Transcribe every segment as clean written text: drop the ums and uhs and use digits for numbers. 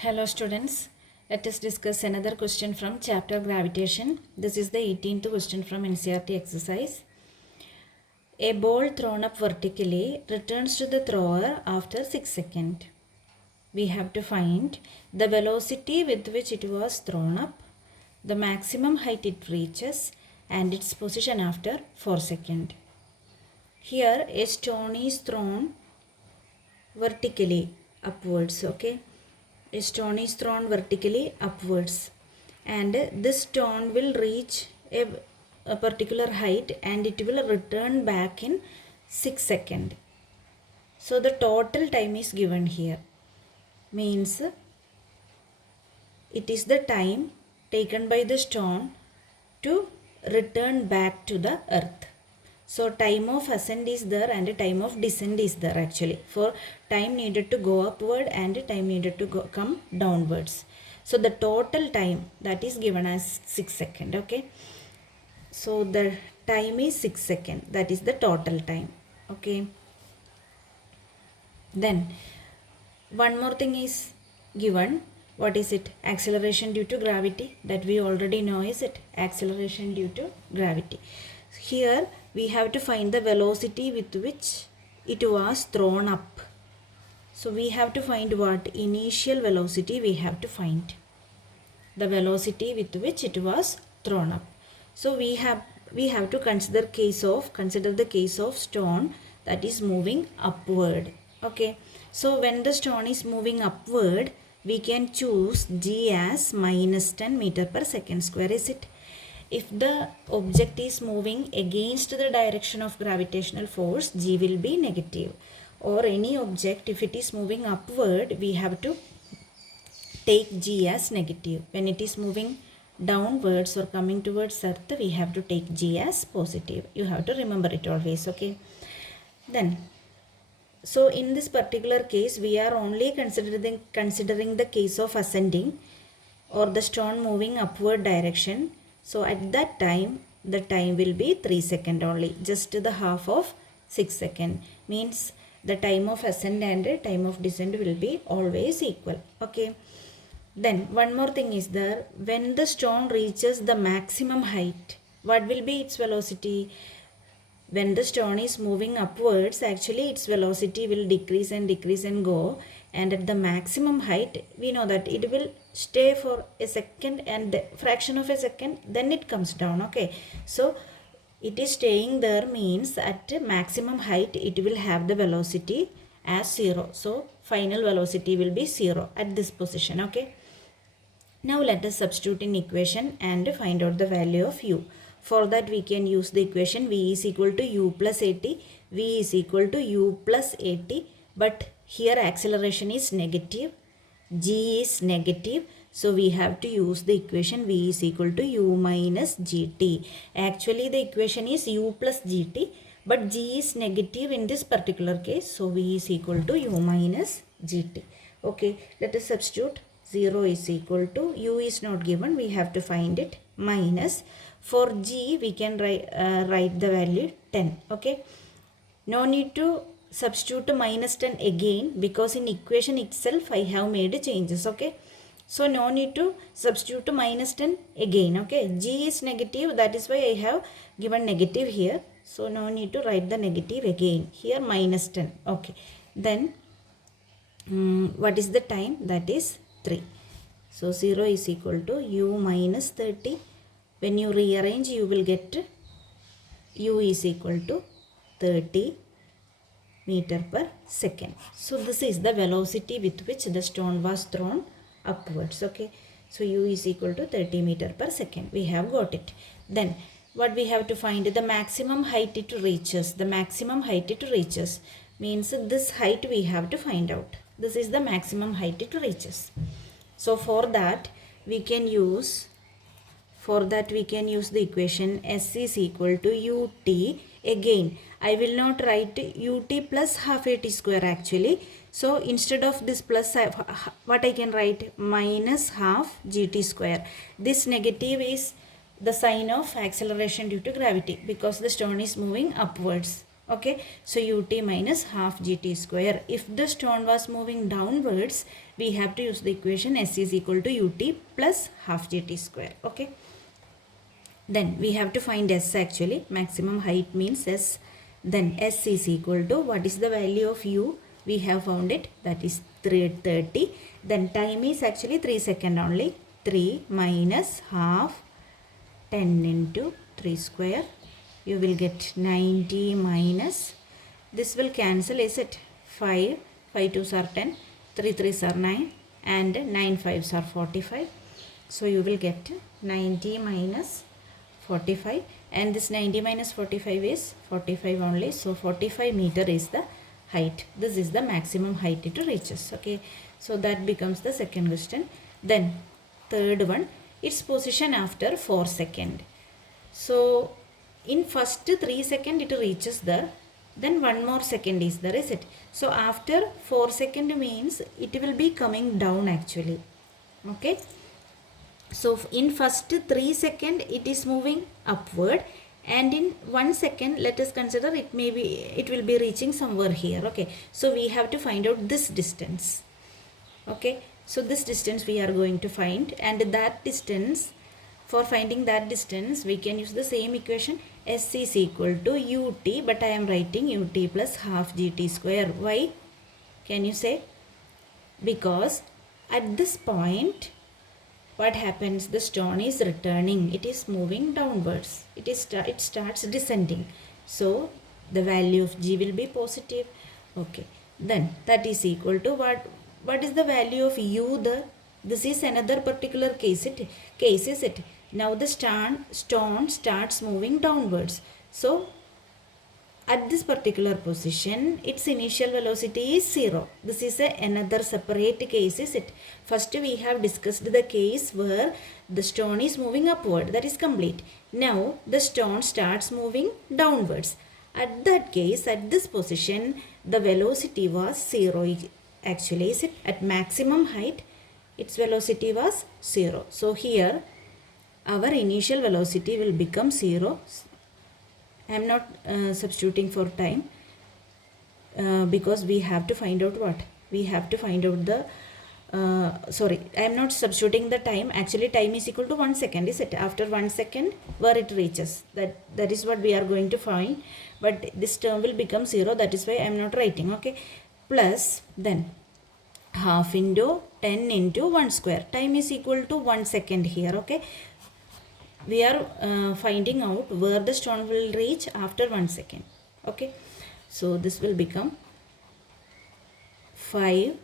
Hello students, let us discuss another question from chapter gravitation. This is the 18th question from ncert exercise. A ball thrown up vertically returns to the thrower after 6 seconds. We have to find the velocity with which it was thrown up, the maximum height it reaches and its position after 4 seconds. Here a stone is thrown vertically upwards, okay. A stone is thrown vertically upwards and this stone will reach a particular height and it will return back in 6 seconds. So the total time is given here, means it is the time taken by the stone to return back to the earth. So time of ascent is there and time of descent is there actually. For time needed to go upward and time needed to come downwards. So the total time that is given as 6 seconds. Okay. So the time is 6 seconds. That is the total time. Okay. Then one more thing is given. What is it? Acceleration due to gravity. That we already know is it. Acceleration due to gravity. Here we have to find the velocity with which it was thrown up. So we have to find what? Initial velocity we have to find. The velocity with which it was thrown up. So we have to consider the case of stone that is moving upward. Okay. So when the stone is moving upward, we can choose g as minus 10 meter per second square, is it? If the object is moving against the direction of gravitational force, g will be negative. Or any object, if it is moving upward, we have to take g as negative. When it is moving downwards or coming towards earth, we have to take g as positive. You have to remember it always, okay? Then, so in this particular case, we are only considering the case of ascending or the stone moving upward direction. So at that time, the time will be 3 seconds only, just the half of 6 seconds. Means the time of ascent and time of descent will be always equal. Okay. Then one more thing is there. When the stone reaches the maximum height, what will be its velocity? When the stone is moving upwards, actually its velocity will decrease and go. And at the maximum height, we know that it will stay for a second and fraction of a second, then it comes down. Okay. So it is staying there means at maximum height, it will have the velocity as 0. So final velocity will be 0 at this position. Okay. Now let us substitute in equation and find out the value of u. For that we can use the equation v is equal to u plus at, v is equal to u plus at, but here acceleration is negative, g is negative, so we have to use the equation v is equal to u minus gt. Actually the equation is u plus gt, but g is negative in this particular case, so v is equal to u minus gt. Okay, let us substitute. 0 is equal to, u is not given, we have to find it, minus, for g we can write the value 10. Okay, no need to substitute minus 10 again because in equation itself I have made changes. Okay, so no need to substitute minus 10 again. Okay, g is negative, that is why I have given negative here, so no need to write the negative again, here minus 10. Okay, then what is the time? That is 3. So 0 is equal to u minus 30. When you rearrange, you will get u is equal to 30 meter per second. So this is the velocity with which the stone was thrown upwards. Okay. So u is equal to 30 meter per second. We have got it. Then what we have to find? The maximum height it reaches. The maximum height it reaches means this height we have to find out. This is the maximum height it reaches. So for that we can use the equation s is equal to ut. Again I will not write ut plus half at square actually. So instead of this plus, what I can write? Minus half gt square. This negative is the sign of acceleration due to gravity because the stone is moving upwards. Okay, so ut minus half gt square. If the stone was moving downwards, we have to use the equation s is equal to ut plus half gt square. Okay, then we have to find s actually. Maximum height means s. Then s is equal to, what is the value of u? We have found it, that is 330. Then time is actually 3 seconds only. 3 minus half 10 into 3 square. You will get 90 minus, this will cancel, is it? 5, 5 2s are 10, 3 3s are 9 and 9 5s are 45. So you will get 90 minus 45, and this 90 minus 45 is 45 only. So 45 meter is the height. This is the maximum height it reaches. Okay, so that becomes the second question. Then third one, its position after 4 seconds. So in first 3 seconds it reaches there, then 1 more second is there, is it? So after 4 seconds means it will be coming down actually. Okay, so in first 3 seconds it is moving upward, and in 1 second let us consider it will be reaching somewhere here. Okay, so we have to find out this distance. Okay, so this distance we are going to find, and that distance, for finding that distance we can use the same equation, s is equal to ut, but I am writing ut plus half gt square. Why? Can you say? Because at this point what happens, the stone is returning, it is moving downwards, it starts descending, so the value of g will be positive. Okay, then that is equal to what is the value of u there? This is another particular case, is it? Now the stone starts moving downwards, so at this particular position its initial velocity is 0. This is another separate case, is it? First we have discussed the case where the stone is moving upward, that is complete. Now the stone starts moving downwards. At that case, at this position, the velocity was 0 actually, is it? At maximum height its velocity was 0. So here our initial velocity will become 0. I am not substituting for time because we have to find out what? We have to find out the, sorry, I am not substituting the time. Actually time is equal to 1 second, is it? After 1 second where it reaches, that is what we are going to find. But this term will become 0, that is why I am not writing. Okay, plus then half into 10 into 1 square. Time is equal to 1 second here. Okay, we are finding out where the stone will reach after 1 second. Okay, so this will become 5.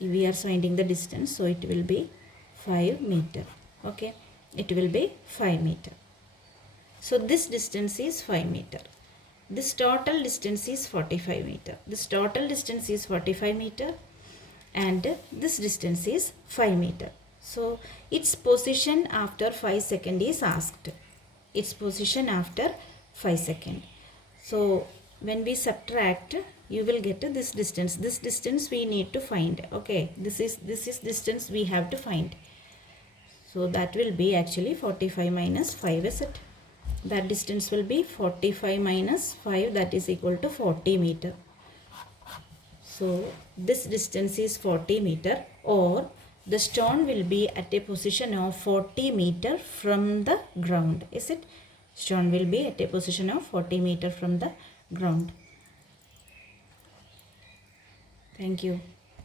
We are finding the distance, so it will be 5 meter. Okay, it will be 5 meter. So this distance is 5 meter. This total distance is 45 meter. This total distance is 45 meter, and this distance is 5 meter. So its position after 5 seconds is asked. Its position after 5 seconds. So when we subtract, you will get this distance. This distance we need to find. Okay, this is distance we have to find. So that will be actually 45 minus 5, is it? That distance will be 45 minus 5, that is equal to 40 meter. So this distance is 40 meter, or the stone will be at a position of 40 meter from the ground, is it? Stone will be at a position of 40 meter from the ground. Thank you.